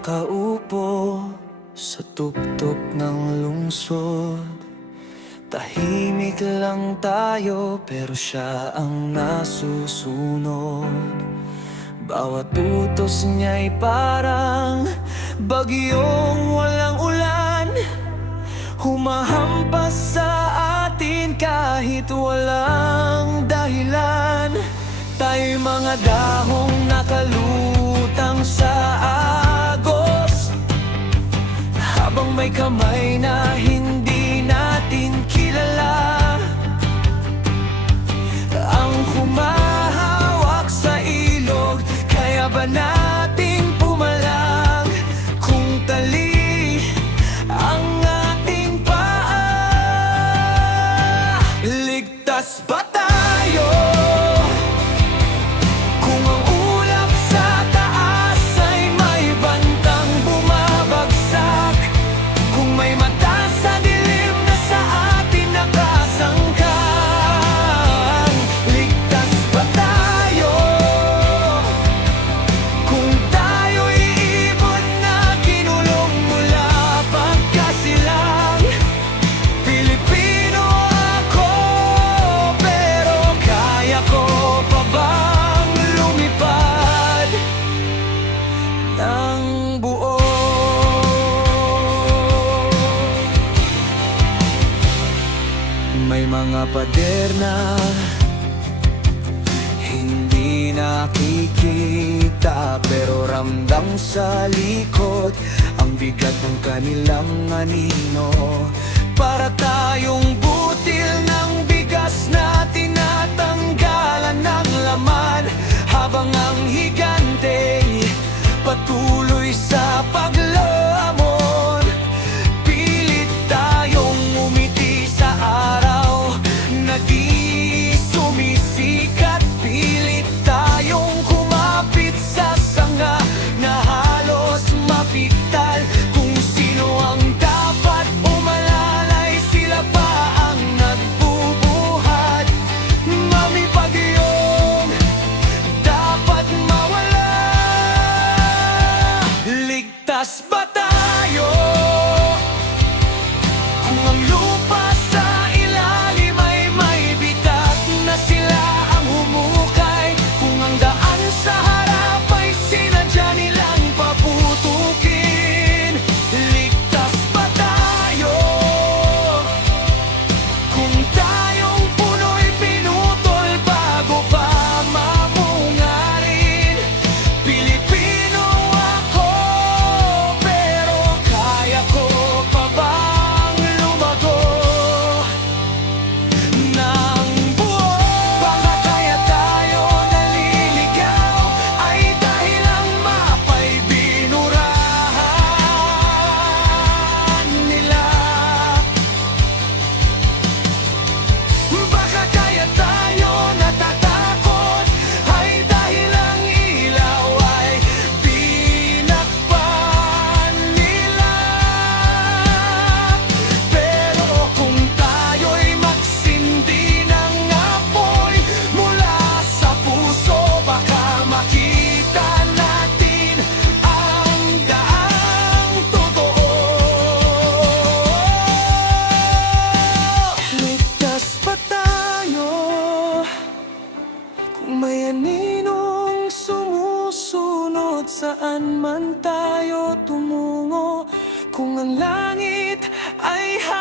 Nakaupo sa tuktok ng lungsod. Tahimik lang tayo pero siya ang nasusunod. Bawat utos niya'y parang bagyong walang ulan. Humahampas sa atin kahit walang dahilan. Tayo'y mga dahong nakalunod May kamay na hindi natin kilala. Ang humahawak sa ilog Kaya ba nating pumalang Kung tali ang ating paa Ligtas ba't mga pader na Hindi nakikita pero ramdam sa likod Ang bigat ng kanilang anino. las May aninong sumusunod Saan man tayo tumungo. Kung ang langit ay hanggang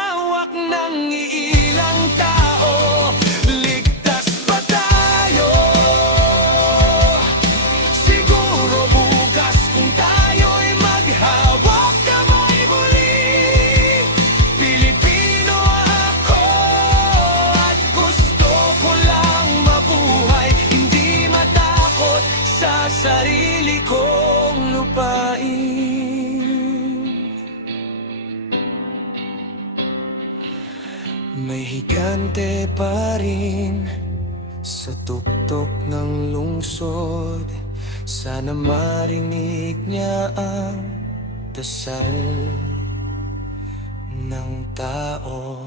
May higante pa rin sa tuktok ng lungsod. Sana marinig niya ang dasal ng tao.